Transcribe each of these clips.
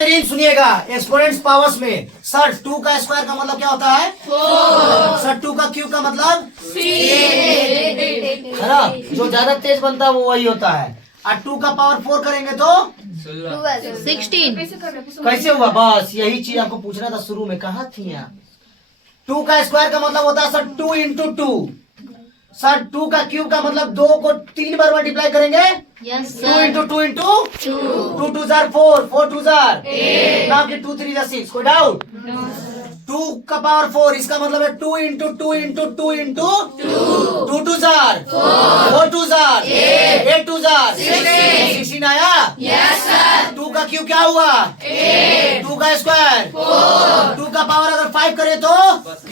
सुनिएगा exponents powers में sir 2 का स्क्वायर का मतलब क्या होता है 4। सर 2 का क्यूब का मतलब 6 है ना। जो ज्यादा तेज बनता है वो वही होता है। और 2 का पावर 4 करेंगे तो 16। कैसे हुआ। बस यही चीज आपको पूछना था शुरू में, कहा थी आप। 2 का स्क्वायर का मतलब होता है सर 2 इंटू 2। सर 2 का क्यूब का मतलब 2 को 3 बार मल्टीप्लाई करेंगे। 2 इंटू 2 इंटू 2 2 जार 4 4 2 जार 8 ना कि 2 3 जार 6। कोई डाउट। 2 का पावर 4 इसका मतलब है 2 into 2 into 2 into 2 2 jar 4 2 jar 8 2 jar 16 आया। 2 का क्यूब क्या हुआ 2 का स्क्वायर 2 का पावर अगर 5 करे तो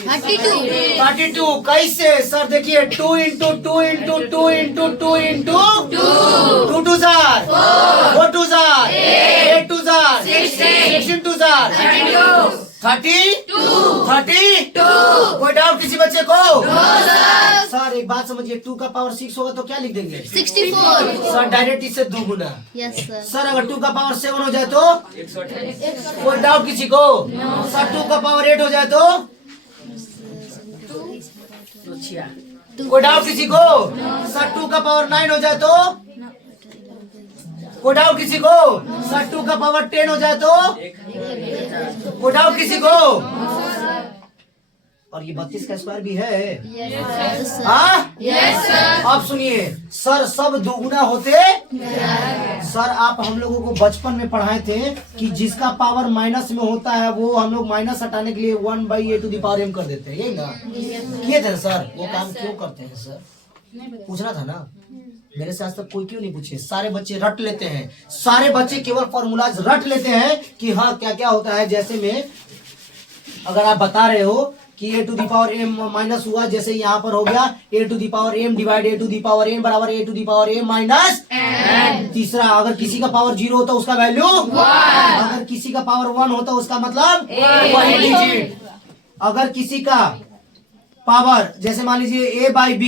32। कैसे सर देखिए 2 into 2 into 2 into 2 into 2 2 jar 4 2 jar 8 2 jar 16 2 jar 32। कोई डाउट किसी बच्चे को। सर एक बात समझिए 2 का पावर 6 होगा तो क्या लिख देंगे 64। सर डायरेक्ट इससे दुगुना। सर अगर 2 का पावर 7 हो जाए तो कोई डाउट किसी को। सर 2 का पावर 8 हो जाए तो कोई डाउट किसी को। सर 2 का पावर 9 हो जाए तो कोई डाउट किसी को। सर 2 का पावर 10 हो जाए तो कोई डाउट किसी को। और ये 32 का स्क्वायर भी है। हाँ अब सुनिए सर सब दुगुना होते। सर आप हम लोगों को बचपन में पढ़ाए थे कि जिसका पावर माइनस में होता है वो हम लोग माइनस हटाने के लिए 1/a⁴m कर देते हैं, यही ना किए थे सर। वो काम क्यों करते हैं सर, पूछना था ना। मेरे से आज तक कोई क्यों नहीं पूछे। सारे बच्चे रट लेते हैं, सारे बच्चे केवल फॉर्मूलाज रट लेते हैं कि हाँ क्या क्या होता है। जैसे में अगर आप बता रहे हो कि a⁴m माइनस हुआ, जैसे यहाँ पर हो गया a⁴m डिवाइड a⁴n बराबर a⁴m माइनस n। तीसरा अगर किसी का पावर 0 होता उसका वैल्यू 1। अगर किसी का पावर 1 होता उसका मतलब वही डिजिट। अगर किसी का पावर जैसे मान लीजिए a/b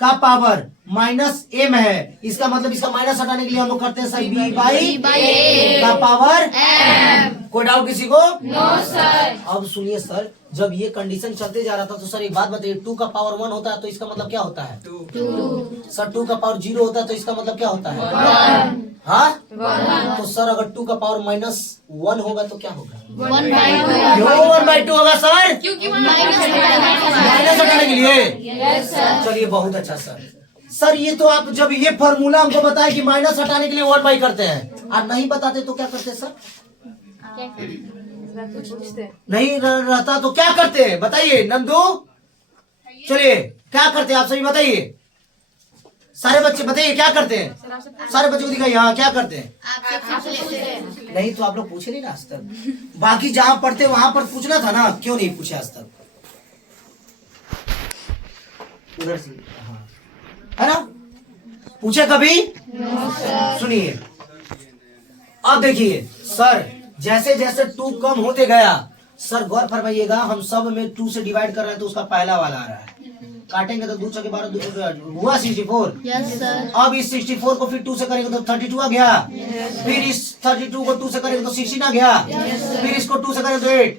का पावर -m है, इसका मतलब इसका माइनस हटाने के लिए हम लोग करते हैं सर b/a का पावर m। कोई डाउट किसी को। No sir. अब सुनिए सर जब ये कंडीशन चलते जा रहा था तो सर एक बात बताइए 2 का पावर 1 होता है तो इसका मतलब क्या होता है 2। सर 2 का पावर 0 होता है तो इसका मतलब क्या होता है 1। हाँ तो सर अगर 2 का पावर -1 होगा तो क्या होगा 1/2। क्यों 1/2 होगा सर, क्योंकि माइनस हटाने के लिए। चलिए बहुत अच्छा सर। सर ये तो आप जब ये फॉर्मूला हमको बताए कि माइनस हटाने के लिए 1/2 करते हैं और नहीं बताते तो क्या करते सर। नहीं रहता तो क्या करते हैं बताइए नंदू। चलिए क्या करते हैं आप सभी बताइए, सारे बच्चे बताइए क्या करते हैं। सारे बच्चों को दिखाइए हाँ क्या करते हैं। नहीं तो आप लोग पूछे नहीं ना आज तक। बाकी जहाँ पढ़ते वहां पर पूछना था ना, क्यों नहीं पूछे आज तक। उधर से हाँ है ना, पूछे कभी। सुनिए अब देखिए सर जैसे जैसे 2 कम होते गया सर गौर फरमाइएगा हम सब में 2 से डिवाइड कर रहे हैं तो उसका पहला वाला आ रहा है। काटेंगे तो 2 के 12 2 हुआ 64। सर। अब इस 64 को फिर 2 से करेंगे तो 32 आ गया। फिर इस 32 को 2 से करेंगे तो 16 आ गया। फिर इसको 2 से करेंगे तो 8।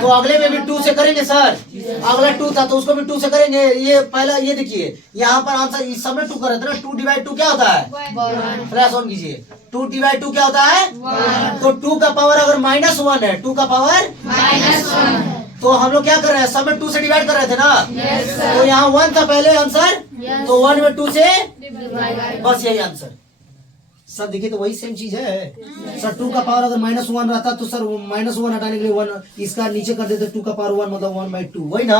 तो अगले में भी 2 से करेंगे सर। अगला 2 था तो उसको भी 2 से करेंगे। ये पहला ये देखिए यहाँ पर आंसर इस समय 2 कर रहे थे ना। 2/2 क्या होता है, फ्लैश ऑन कीजिए। 2/2 क्या होता है तो 2 का पावर अगर -1 है 2 का पावर -1 तो हम लोग क्या कर रहे हैं सब में 2 से डिवाइड कर रहे थे ना। तो यहाँ 1 था पहले आंसर तो 1 में 2 से बस यही आंसर। सर देखिए तो वही सेम चीज है सर। 2 का पावर अगर -1 रहता तो सर -1 हटाने के लिए 1 इसका नीचे कर देते 2 का पावर 1 मतलब 1/2 वही ना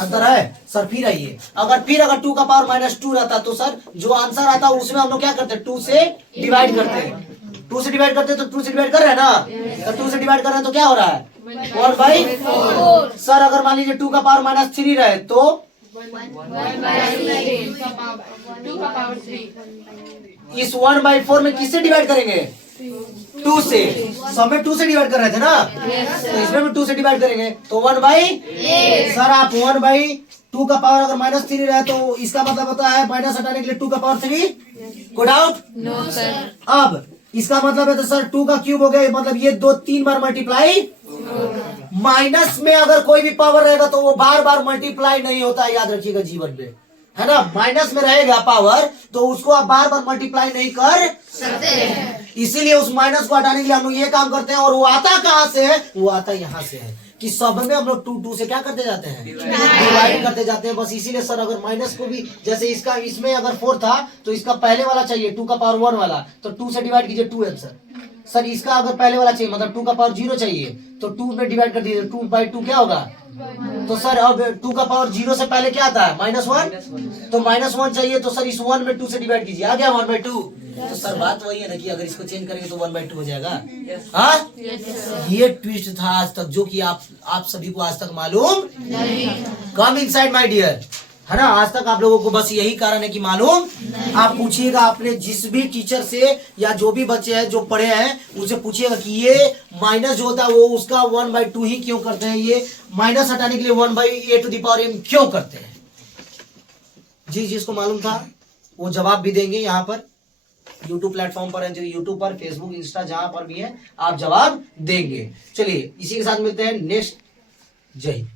अंतर है सर। फिर आइए अगर 2 का पावर -2 रहता तो सर जो आंसर आता उसमें हम लोग क्या करते 2 से डिवाइड करते। 2 से डिवाइड करते तो 2 से डिवाइड कर रहे हैं ना। तो 2 से डिवाइड कर रहे हैं तो क्या हो रहा है 1/4। सर अगर मान लीजिए 2 का पावर -3 रहे तो 1/3 इस 1/4 में किससे डिवाइड करेंगे 2 से। सब में 2 से डिवाइड कर रहे थे ना तो इसमें भी 2 से डिवाइड करेंगे तो 1/8। सर आप 1/2 का पावर अगर -3 रहे तो इसका मतलब होता है माइनस हटाने के लिए 2 का पावर 3। कोई डाउट। No sir. अब इसका मतलब है तो सर 2 का क्यूब हो गया, मतलब ये 3 बार मल्टीप्लाई। माइनस में अगर कोई भी पावर रहेगा तो वो बार बार मल्टीप्लाई नहीं होता है, याद रखिएगा जीवन में, है ना। माइनस में रहेगा पावर तो उसको आप बार बार मल्टीप्लाई नहीं कर सकते हैं। इसीलिए उस माइनस को हटाने के लिए हम लोग ये काम करते हैं। और वो आता कहां से है? वो आता यहाँ से है कि सब में हम लोग 2 से क्या करते जाते हैं, डिवाइड करते जाते हैं। बस इसीलिए सर अगर माइनस को भी, जैसे इसका इसमें अगर 4 था तो इसका पहले वाला चाहिए 2 का पावर 1 वाला, तो 2 से डिवाइड कीजिए 2 आंसर। सर इसका अगर पहले वाला चाहिए मतलब 2 का पावर 0 चाहिए तो 2 में डिवाइड कर दीजिए, 2/2 क्या होगा? तो सर अब 2 का पावर 0 से पहले क्या आता है? -1। तो -1 चाहिए तो सर इस 1 में 2 से डिवाइड कीजिए, आ गया 1/2। तो सर बात वही है ना कि अगर इसको चेंज करेंगे तो 1/2 हो जाएगा। हाँ, ये ट्विस्ट था आज तक जो कि आप सभी को आज तक मालूम नहीं। कम इनसाइड माय डियर, है ना। आज तक आप लोगों को बस यही कारण है कि मालूम। आप पूछिएगा अपने जिस भी टीचर से या जो भी बच्चे हैं जो पढ़े हैं उनसे पूछिएगा कि ये माइनस जो होता है वो उसका 1/2 ही क्यों करते हैं, ये माइनस हटाने के लिए 1/a⁴ क्यों करते हैं। जिसको मालूम था वो जवाब भी देंगे यहाँ पर यूट्यूब प्लेटफॉर्म पर, यूट्यूब पर, फेसबुक, इंस्टा जहां पर भी है आप जवाब देंगे। चलिए इसी के साथ मिलते हैं नेक्स्ट। जय हिंद।